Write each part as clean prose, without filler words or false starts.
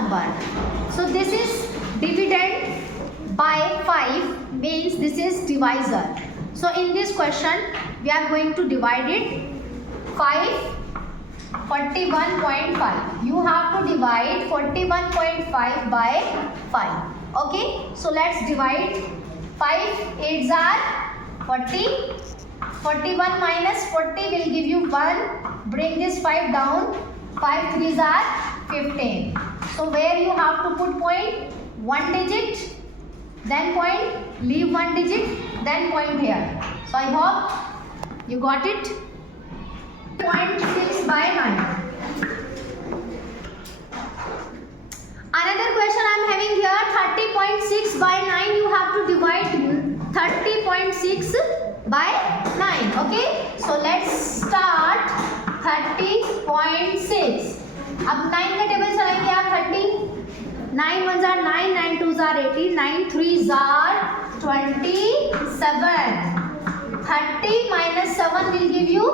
number. So this is dividend by 5 means this is divisor. So in this question we are going to divide it 41.5. You have to divide 41.5 by 5. Okay, so let's divide. 5 8s are 40. 41 minus 40 will give you 1. Bring this 5 down. 5 3s are 15. So where you have to put point? 1 digit, then point, leave 1 digit, then point here. So I hope you got it. 0.6 by 9. Another question I am having here, 30.6 by 9. You have to divide 30.6 by 9. Okay, so let's start 30.6. अब 9 का table चलाएंगे आप. 30 9 1s are 9, 9 2s are 18, 9 3s are 27. 30 minus 7 will give you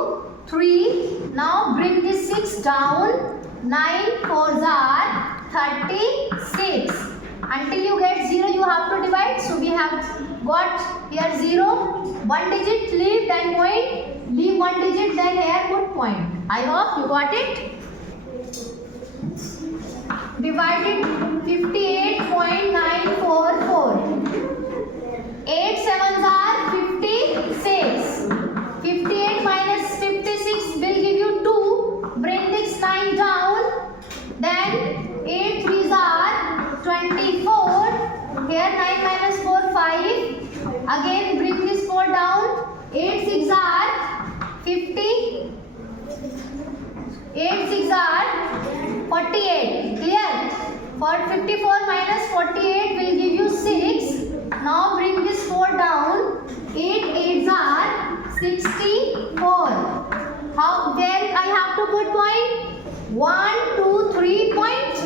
3. Now bring this 6 down. 9 4s are 36. Until you get 0 you have to divide. So we have got here 0. 1 digit leave, then point. Leave 1 digit, then here put point. I hope you got it. Divided 58.944. 8 7s are 56. 58 minus 56 will give you 2. Bring this 9 down. Then 8 3s are 24. Here 9 minus 4 5. Again bring this 4 down. 8 6s are 50. 8 6s are 48. Clear? For 54 minus 48 will give you 6. Now bring this 4 down. 8 8s are 64. How? Where I have to put point? 1 2 3 point.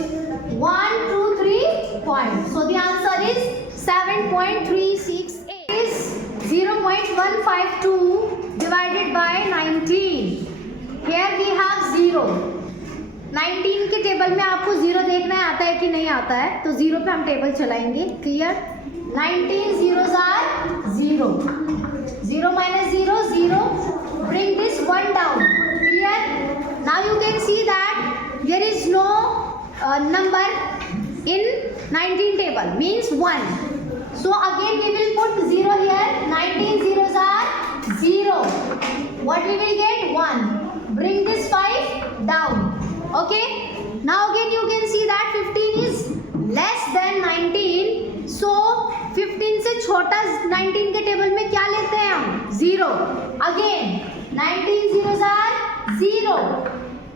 1 2 3 point. So the answer is 7.368. Is 0.152 divided by 19. Here we have 0. 19 के table में आपको 0 देखना है आता है कि नहीं आता है. तो 0 पे हम टेबल चलाएंगे. Clear? 19 zeros are 0. 0 minus 0 0. Bring this 1 down. Clear? Now you can see that there is no number in 19 table, means 1. So again we will put 0 here. 19 zeros are 0. What we will get? 1. Bring this 5 down. Okay. Now again you can see that 15 is less than 19. So 15 से छोटा 19 के table में क्या लेते हैं हम? 0. Again 19 zeros are 0.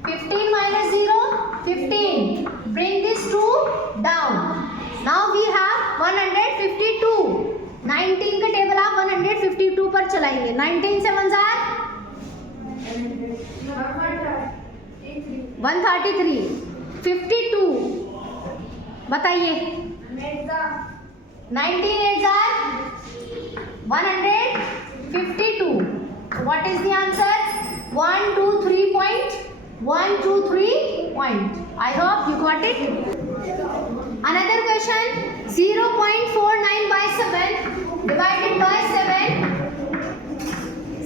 15 minus 0 15. Bring this 2 down. Now we have 152. 19 का table आप 152 पर चलाएंगे. 19 7s are 133. 52 बताइए. 19 8s are 152. What is the answer? 1 2 3 point. 1 2 3 point. I hope you got it. Another question. 0.49 by 7 divided by 7.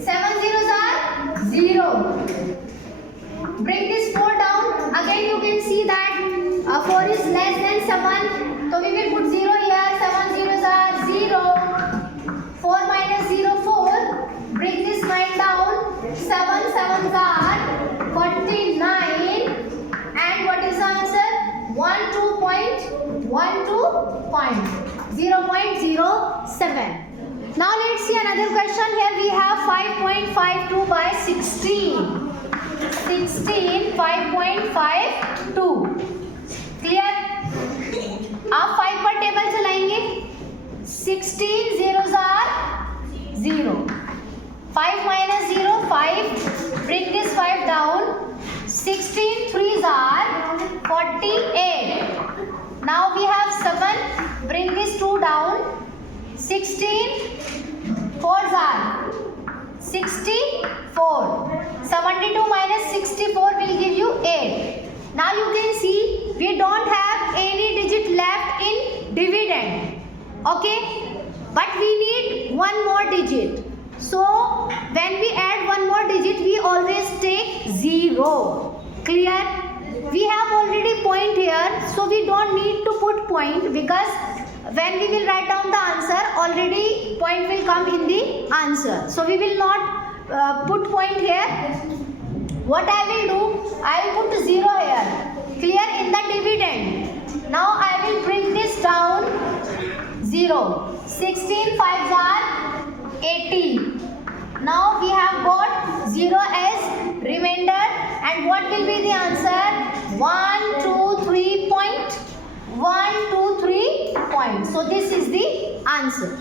7 zeros are 0. Bring this 4 down. Again you can see that 4 is less than 7. So we will put 0 here. 7 zeros are 0. 4 minus 0 4. Bring this 9 down. 7 7s are 49. And what is the answer? 1 2 point. 1 2 point. 0.07. Now let's see another question. Here we have 5.52 by 16. 16 5.52. Clear? आप 5 पर table चलाएंगे. 16 zeros are 0. 5 minus 0 5. Bring this 5 down. 16 3s are 48. Now we have 7. Bring this 2 down. 16 4s are 64. 72 minus 64 will give you 8. Now you can see we don't have any dividend. Okay, but we need one more digit. So when we add one more digit, we always take 0. Clear? We have already point here, so we don't need to put point, because when we will write down the answer, already point will come in the answer. So we will not put point here. What I will do, I will put 0 here. Clear? In the dividend. Now I will bring this down. 0. 16 5s are 80. Now we have got 0 as remainder, and what will be the answer? 1 2 3 point. 1 2 3 point. So this is the answer.